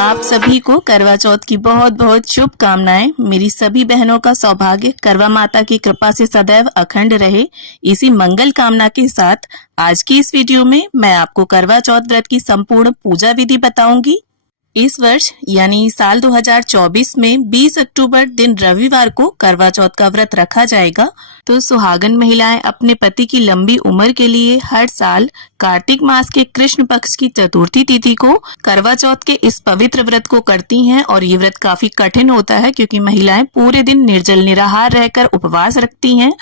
आप सभी को करवा चौथ की बहुत बहुत शुभकामनाएं। मेरी सभी बहनों का सौभाग्य करवा माता की कृपा से सदैव अखंड रहे। इसी मंगल कामना के साथ आज की इस वीडियो में मैं आपको करवा चौथ व्रत की संपूर्ण पूजा विधि बताऊंगी। इस वर्ष यानी साल 2024 में 20 अक्टूबर दिन रविवार को करवा चौथ का व्रत रखा जाएगा। तो सुहागन महिलाएं अपने पति की लंबी उम्र के लिए हर साल कार्तिक मास के कृष्ण पक्ष की चतुर्थी तिथि को करवा चौथ के इस पवित्र व्रत को करती हैं। और ये व्रत काफी कठिन होता है क्योंकि महिलाएं पूरे दिन निर्जल निराहार रहकर उपवास रखती हैं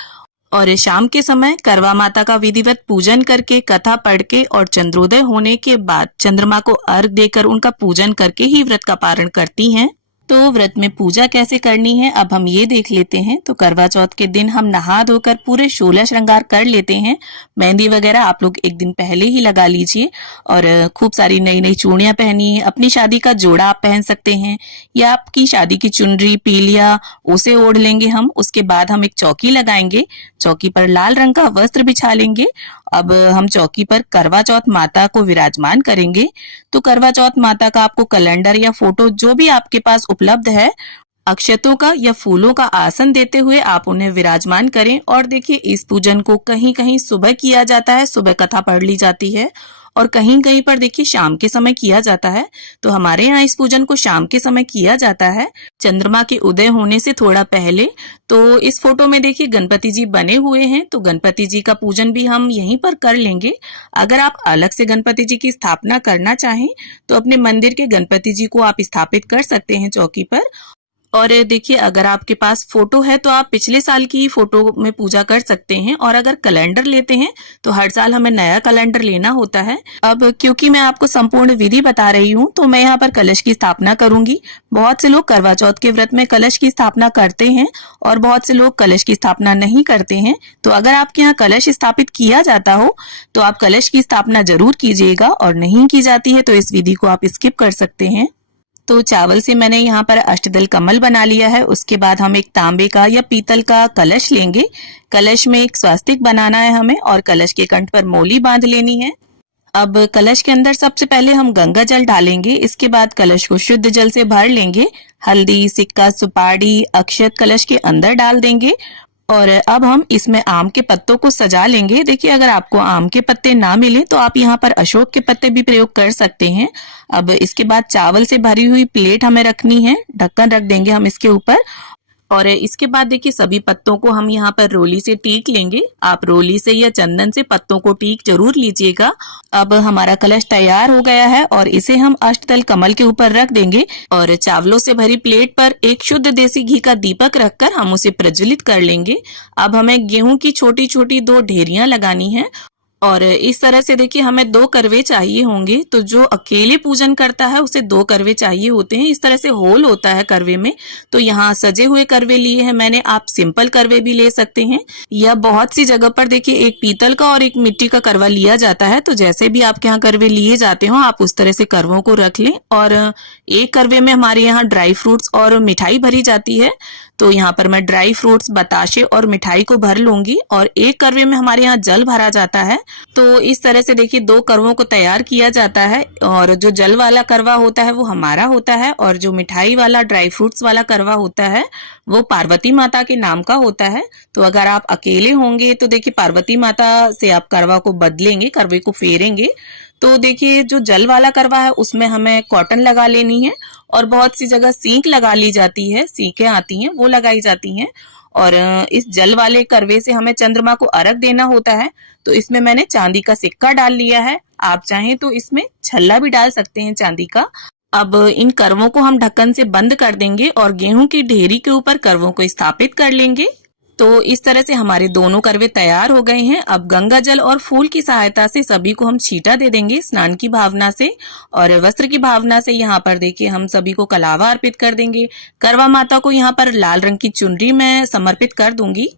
और शाम के समय करवा माता का विधिवत पूजन करके, कथा पढ़ के और चंद्रोदय होने के बाद चंद्रमा को अर्घ देकर उनका पूजन करके ही व्रत का पारण करती हैं। तो व्रत में पूजा कैसे करनी है अब हम ये देख लेते हैं। तो करवा चौथ के दिन हम नहा धोकर पूरे 16 श्रृंगार कर लेते हैं। मेहंदी वगैरह आप लोग एक दिन पहले ही लगा लीजिए और खूब सारी नई नई चूड़ियां पहनिए। अपनी शादी का जोड़ा आप पहन सकते हैं या आपकी शादी की चुनरी, पीलिया उसे ओढ़ लेंगे हम। उसके बाद हम एक चौकी लगाएंगे, चौकी पर लाल रंग का वस्त्र बिछा लेंगे। अब हम चौकी पर करवा चौथ माता को विराजमान करेंगे। तो करवा चौथ माता का आपको कैलेंडर या फोटो जो भी आपके पास उपलब्ध है, अक्षतों का या फूलों का आसन देते हुए आप उन्हें विराजमान करें। और देखिए इस पूजन को कहीं कहीं सुबह किया जाता है, सुबह कथा पढ़ ली जाती है और कहीं कहीं पर देखिए शाम के समय किया जाता है। तो हमारे यहाँ इस पूजन को शाम के समय किया जाता है, चंद्रमा के उदय होने से थोड़ा पहले। तो इस फोटो में देखिए गणपति जी बने हुए हैं, तो गणपति जी का पूजन भी हम यहीं पर कर लेंगे। अगर आप अलग से गणपति जी की स्थापना करना चाहें तो अपने मंदिर के गणपति जी को आप स्थापित कर सकते हैं चौकी पर। और देखिए अगर आपके पास फोटो है तो आप पिछले साल की फोटो में पूजा कर सकते हैं। और अगर कैलेंडर लेते हैं तो हर साल हमें नया कैलेंडर लेना होता है। अब क्योंकि मैं आपको संपूर्ण विधि बता रही हूँ तो मैं यहाँ पर कलश की स्थापना करूंगी। बहुत से लोग करवा चौथ के व्रत में कलश की स्थापना करते हैं और बहुत से लोग कलश की स्थापना नहीं करते हैं। तो अगर आपके यहाँ कलश स्थापित किया जाता हो तो आप कलश की स्थापना जरूर कीजिएगा, और नहीं की जाती है तो इस विधि को आप स्किप कर सकते हैं। तो चावल से मैंने यहाँ पर अष्टदल कमल बना लिया है। उसके बाद हम एक तांबे का या पीतल का कलश लेंगे। कलश में एक स्वास्तिक बनाना है हमें और कलश के कंठ पर मोली बांध लेनी है। अब कलश के अंदर सबसे पहले हम गंगा जल डालेंगे। इसके बाद कलश को शुद्ध जल से भर लेंगे। हल्दी, सिक्का, सुपारी, अक्षत कलश के अंदर डाल देंगे और अब हम इसमें आम के पत्तों को सजा लेंगे। देखिए अगर आपको आम के पत्ते ना मिले तो आप यहाँ पर अशोक के पत्ते भी प्रयोग कर सकते हैं। अब इसके बाद चावल से भरी हुई प्लेट हमें रखनी है, ढक्कन रख देंगे हम इसके ऊपर। और इसके बाद देखिए सभी पत्तों को हम यहाँ पर रोली से टीक लेंगे। आप रोली से या चंदन से पत्तों को टीक जरूर लीजिएगा। अब हमारा कलश तैयार हो गया है और इसे हम अष्टदल कमल के ऊपर रख देंगे और चावलों से भरी प्लेट पर एक शुद्ध देसी घी का दीपक रखकर हम उसे प्रज्वलित कर लेंगे। अब हमें गेहूं की छोटी छोटी 2 ढेरियां लगानी है और इस तरह से देखिए हमें 2 करवे चाहिए होंगे। तो जो अकेले पूजन करता है उसे 2 करवे चाहिए होते हैं। इस तरह से होल होता है करवे में। तो यहाँ सजे हुए करवे लिए हैं मैंने, आप सिंपल करवे भी ले सकते हैं या बहुत सी जगह पर देखिए एक पीतल का और एक मिट्टी का करवा लिया जाता है। तो जैसे भी आपके यहाँ करवे लिए जाते हो आप उस तरह से करवों को रख लें। और एक करवे में हमारे यहाँ ड्राई फ्रूट्स और मिठाई भरी जाती है। तो यहाँ पर मैं ड्राई फ्रूट्स, बताशे और मिठाई को भर लूंगी और एक करवे में हमारे यहाँ जल भरा जाता है। तो इस तरह से देखिए 2 करवों को तैयार किया जाता है और जो जल वाला करवा होता है वो हमारा होता है और जो मिठाई वाला, ड्राई फ्रूट्स वाला करवा होता है वो पार्वती माता के नाम का होता है। तो अगर आप अकेले होंगे तो देखिए पार्वती माता से आप करवा को बदलेंगे, करवे को फेरेंगे। तो देखिए जो जल वाला करवा है उसमें हमें कॉटन लगा लेनी है और बहुत सी जगह सींक लगा ली जाती है, सींकें आती हैं वो लगाई जाती हैं। और इस जल वाले करवे से हमें चंद्रमा को अर्घ देना होता है। तो इसमें मैंने चांदी का सिक्का डाल लिया है, आप चाहें तो इसमें छल्ला भी डाल सकते हैं चांदी का। अब इन करवों को हम ढक्कन से बंद कर देंगे और गेहूं की ढेरी के ऊपर करवों को स्थापित कर लेंगे। तो इस तरह से हमारे दोनों करवे तैयार हो गए हैं। अब गंगा जल और फूल की सहायता से सभी को हम छींटा दे देंगे स्नान की भावना से और वस्त्र की भावना से। यहाँ पर देखिए हम सभी को कलावा अर्पित कर देंगे। करवा माता को यहाँ पर लाल रंग की चुनरी मैं समर्पित कर दूंगी।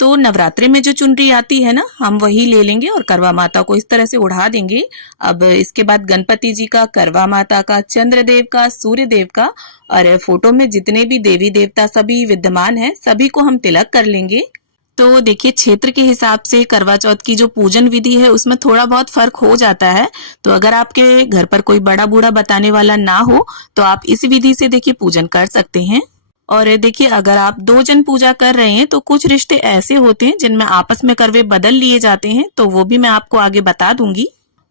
तो नवरात्रि में जो चुनरी आती है ना, हम वही ले लेंगे और करवा माता को इस तरह से उड़ा देंगे। अब इसके बाद गणपति जी का, करवा माता का, चंद्रदेव का, सूर्य देव का और फोटो में जितने भी देवी देवता सभी विद्यमान हैं सभी को हम तिलक कर लेंगे। तो देखिए क्षेत्र के हिसाब से करवा चौथ की जो पूजन विधि है उसमें थोड़ा बहुत फर्क हो जाता है। तो अगर आपके घर पर कोई बड़ा बूढ़ा बताने वाला ना हो तो आप इस विधि से देखिए पूजन कर सकते हैं। और देखिए अगर आप 2 जन पूजा कर रहे हैं तो कुछ रिश्ते ऐसे होते हैं जिनमें आपस में करवे बदल लिए जाते हैं, तो वो भी मैं आपको आगे बता दूंगी।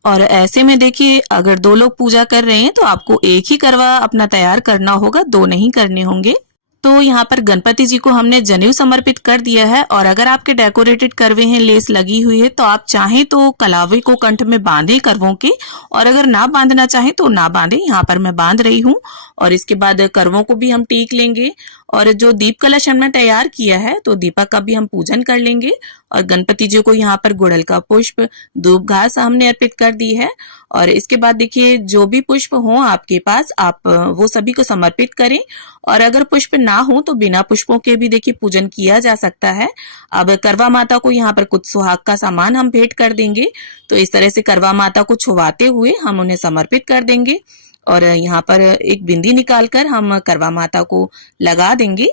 और ऐसे में देखिए अगर 2 लोग पूजा कर रहे हैं तो आपको एक ही करवा अपना तैयार करना होगा, 2 नहीं करने होंगे। तो यहाँ पर गणपति जी को हमने जनेऊ समर्पित कर दिया है और अगर आपके डेकोरेटेड करवे हैं, लेस लगी हुई है, तो आप चाहें तो कलावे को कंठ में बांधे करवों के, और अगर ना बांधना चाहें तो ना बांधे। यहाँ पर मैं बांध रही हूँ। और इसके बाद करवों को भी हम टीक लेंगे और जो दीप कलश हमने तैयार किया है तो दीपक का भी हम पूजन कर लेंगे। और गणपति जी को यहाँ पर गुड़हल का पुष्प, धूप घास हमने अर्पित कर दी है। और इसके बाद देखिए जो भी पुष्प हो आपके पास आप वो सभी को समर्पित करें। और अगर पुष्प ना हो तो बिना पुष्पों के भी देखिए पूजन किया जा सकता है। अब करवा माता को यहाँ पर कुछ सुहाग का सामान हम भेंट कर देंगे। तो इस तरह से करवा माता को छुवाते हुए हम उन्हें समर्पित कर देंगे। और यहाँ पर एक बिंदी निकालकर हम करवा माता को लगा देंगे।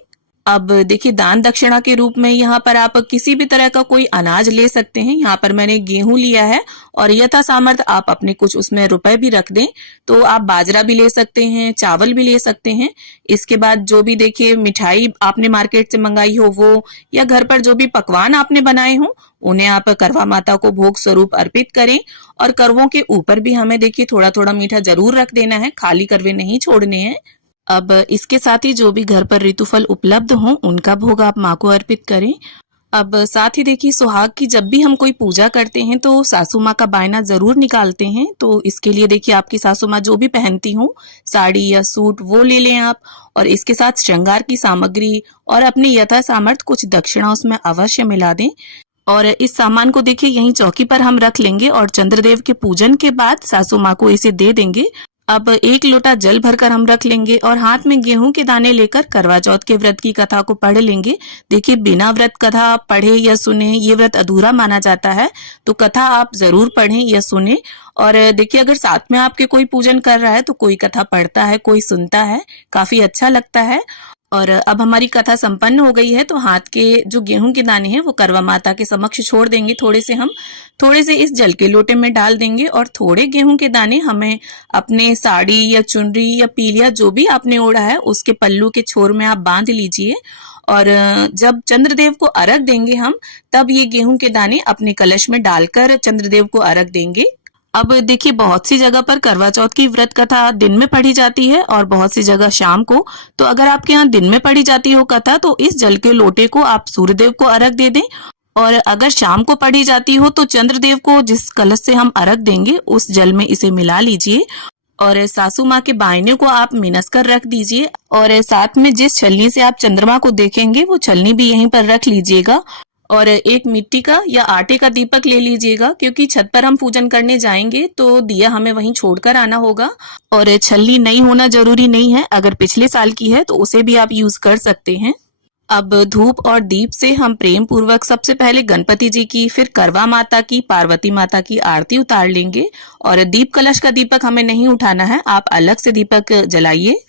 अब देखिए दान दक्षिणा के रूप में यहाँ पर आप किसी भी तरह का कोई अनाज ले सकते हैं। यहाँ पर मैंने गेहूं लिया है और यथा सामर्थ आप अपने कुछ उसमें रुपए भी रख दें। तो आप बाजरा भी ले सकते हैं, चावल भी ले सकते हैं। इसके बाद जो भी देखिए मिठाई आपने मार्केट से मंगाई हो वो, या घर पर जो भी पकवान आपने बनाए हो उन्हें आप करवा माता को भोग स्वरूप अर्पित करें। और करवों के ऊपर भी हमें देखिए थोड़ा थोड़ा मीठा जरूर रख देना है, खाली करवे नहीं छोड़ने हैं। अब इसके साथ ही जो भी घर पर ऋतुफल उपलब्ध हों उनका भोग आप माँ को अर्पित करें। अब साथ ही देखिए सुहाग की जब भी हम कोई पूजा करते हैं तो सासू माँ का बायना जरूर निकालते हैं। तो इसके लिए देखिए आपकी सासू माँ जो भी पहनती हूँ, साड़ी या सूट, वो ले लें आप। और इसके साथ श्रृंगार की सामग्री और अपने यथा सामर्थ कुछ दक्षिणा उसमें अवश्य मिला दें। और इस सामान को देखिए यहीं चौकी पर हम रख लेंगे और चंद्रदेव के पूजन के बाद सासू माँ को इसे दे देंगे। अब 1 लोटा जल भरकर हम रख लेंगे और हाथ में गेहूं के दाने लेकर करवा चौथ के व्रत की कथा को पढ़ लेंगे। देखिए बिना व्रत कथा पढ़े या सुने ये व्रत अधूरा माना जाता है, तो कथा आप जरूर पढ़ें या सुने। और देखिए अगर साथ में आपके कोई पूजन कर रहा है तो कोई कथा पढ़ता है, कोई सुनता है, काफी अच्छा लगता है। और अब हमारी कथा संपन्न हो गई है तो हाथ के जो गेहूं के दाने हैं वो करवा माता के समक्ष छोड़ देंगे। थोड़े से इस जल के लोटे में डाल देंगे और थोड़े गेहूं के दाने हमें अपने साड़ी या चुनरी या पीलिया जो भी आपने ओढ़ा है उसके पल्लू के छोर में आप बांध लीजिए। और जब चंद्रदेव को अर्घ देंगे हम, तब ये गेहूं के दाने अपने कलश में डालकर चंद्रदेव को अर्घ देंगे। अब देखिए बहुत सी जगह पर करवा चौथ की व्रत कथा दिन में पढ़ी जाती है और बहुत सी जगह शाम को। तो अगर आपके यहाँ दिन में पढ़ी जाती हो कथा तो इस जल के लोटे को आप सूर्यदेव को अर्घ दे दें। और अगर शाम को पढ़ी जाती हो तो चंद्रदेव को जिस कलश से हम अर्घ देंगे उस जल में इसे मिला लीजिए। और सासू माँ के बायने को आप मिनस कर रख दीजिए और साथ में जिस छलनी से आप चंद्रमा को देखेंगे वो छलनी भी यहीं पर रख लीजिएगा। और एक मिट्टी का या आटे का दीपक ले लीजिएगा, क्योंकि छत पर हम पूजन करने जाएंगे तो दिया हमें वहीं छोड़कर आना होगा। और छलनी नई होना जरूरी नहीं है, अगर पिछले साल की है तो उसे भी आप यूज कर सकते हैं। अब धूप और दीप से हम प्रेम पूर्वक सबसे पहले गणपति जी की, फिर करवा माता की, पार्वती माता की आरती उतार लेंगे। और दीप कलश का दीपक हमें नहीं उठाना है, आप अलग से दीपक जलाइए।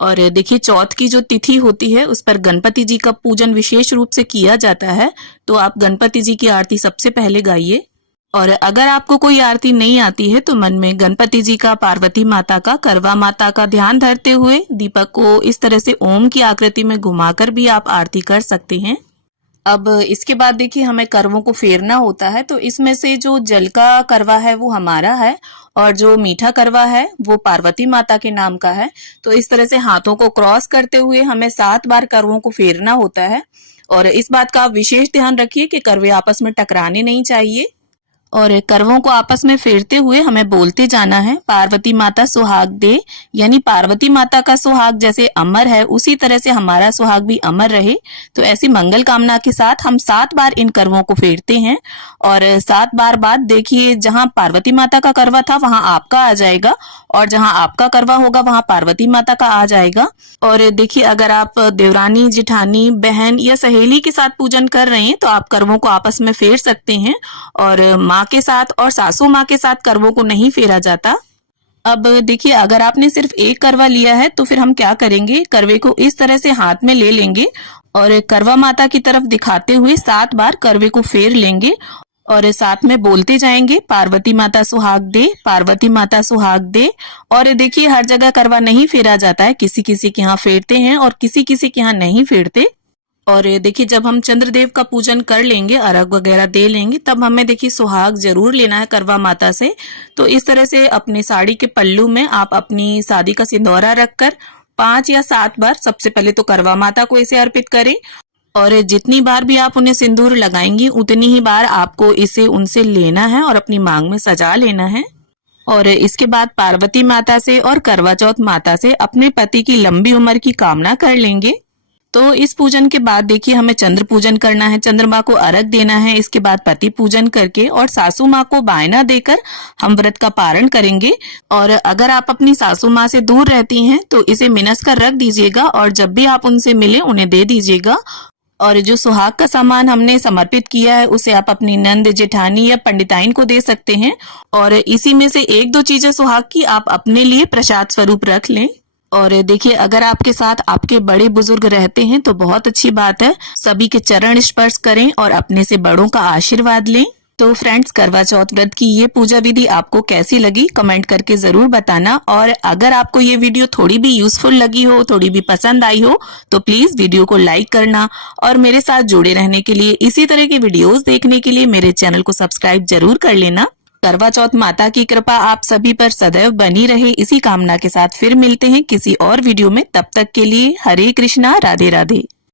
और देखिए चौथ की जो तिथि होती है उस पर गणपति जी का पूजन विशेष रूप से किया जाता है, तो आप गणपति जी की आरती सबसे पहले गाइए। और अगर आपको कोई आरती नहीं आती है तो मन में गणपति जी का, पार्वती माता का, करवा माता का ध्यान धरते हुए दीपक को इस तरह से ओम की आकृति में घुमाकर भी आप आरती कर सकते हैं। अब इसके बाद देखिए हमें करवों को फेरना होता है, तो इसमें से जो जल का करवा है वो हमारा है और जो मीठा करवा है वो पार्वती माता के नाम का है। तो इस तरह से हाथों को क्रॉस करते हुए हमें 7 बार करवों को फेरना होता है। और इस बात का आप विशेष ध्यान रखिए कि करवे आपस में टकराने नहीं चाहिए। और करवों को आपस में फेरते हुए हमें बोलते जाना है, पार्वती माता सुहाग दे, यानी पार्वती माता का सुहाग जैसे अमर है उसी तरह से हमारा सुहाग भी अमर रहे। तो ऐसी मंगल कामना के साथ हम 7 बार इन करवों को फेरते हैं। और 7 बार बाद देखिए जहां पार्वती माता का करवा था वहां आपका आ जाएगा और जहां आपका करवा होगा वहां पार्वती माता का आ जाएगा। और देखिए अगर आप देवरानी, जिठानी, बहन या सहेली के साथ पूजन कर रहे हैं तो आप करवों को आपस में फेर सकते हैं। और माँ के साथ और सासू माँ के साथ करवों को नहीं फेरा जाता। अब देखिए अगर आपने सिर्फ एक करवा लिया है तो फिर हम क्या करेंगे, करवे को इस तरह से हाथ में ले लेंगे और करवा माता की तरफ दिखाते हुए 7 बार करवे को फेर लेंगे और साथ में बोलते जाएंगे पार्वती माता सुहाग दे, पार्वती माता सुहाग दे। और देखिए हर जगह करवा नहीं फेरा जाता है, किसी किसी के यहाँ फेरते हैं और किसी किसी के यहाँ नहीं फेरते। और देखिए जब हम चंद्रदेव का पूजन कर लेंगे, अर्घ वगैरह दे लेंगे, तब हमें देखिए सुहाग जरूर लेना है करवा माता से। तो इस तरह से अपने साड़ी के पल्लू में आप अपनी शादी का सिंदूरा रखकर 5 या 7 बार सबसे पहले तो करवा माता को इसे अर्पित करें और जितनी बार भी आप उन्हें सिंदूर लगाएंगी उतनी ही बार आपको इसे उनसे लेना है और अपनी मांग में सजा लेना है। और इसके बाद पार्वती माता से और करवा चौथ माता से अपने पति की लंबी उम्र की कामना कर लेंगे। तो इस पूजन के बाद देखिए हमें चंद्र पूजन करना है, चंद्रमा को अर्घ देना है। इसके बाद पति पूजन करके और सासू माँ को बायना देकर हम व्रत का पारण करेंगे। और अगर आप अपनी सासू माँ से दूर रहती हैं तो इसे मिनस कर रख दीजिएगा और जब भी आप उनसे मिले उन्हें दे दीजिएगा। और जो सुहाग का सामान हमने समर्पित किया है उसे आप अपनी नंद, जेठानी या पंडिताइन को दे सकते हैं। और इसी में से 1-2 चीजें सुहाग की आप अपने लिए प्रसाद स्वरूप रख लें। और देखिए अगर आपके साथ आपके बड़े बुजुर्ग रहते हैं तो बहुत अच्छी बात है, सभी के चरण स्पर्श करें और अपने से बड़ों का आशीर्वाद लें। तो फ्रेंड्स, करवा चौथ व्रत की ये पूजा विधि आपको कैसी लगी कमेंट करके जरूर बताना। और अगर आपको ये वीडियो थोड़ी भी यूजफुल लगी हो, थोड़ी भी पसंद आई हो तो प्लीज वीडियो को लाइक करना और मेरे साथ जुड़े रहने के लिए, इसी तरह के वीडियोस देखने के लिए मेरे चैनल को सब्सक्राइब जरूर कर लेना। करवा चौथ माता की कृपा आप सभी पर सदैव बनी रहे, इसी कामना के साथ फिर मिलते हैं किसी और वीडियो में। तब तक के लिए हरे कृष्णा, राधे राधे।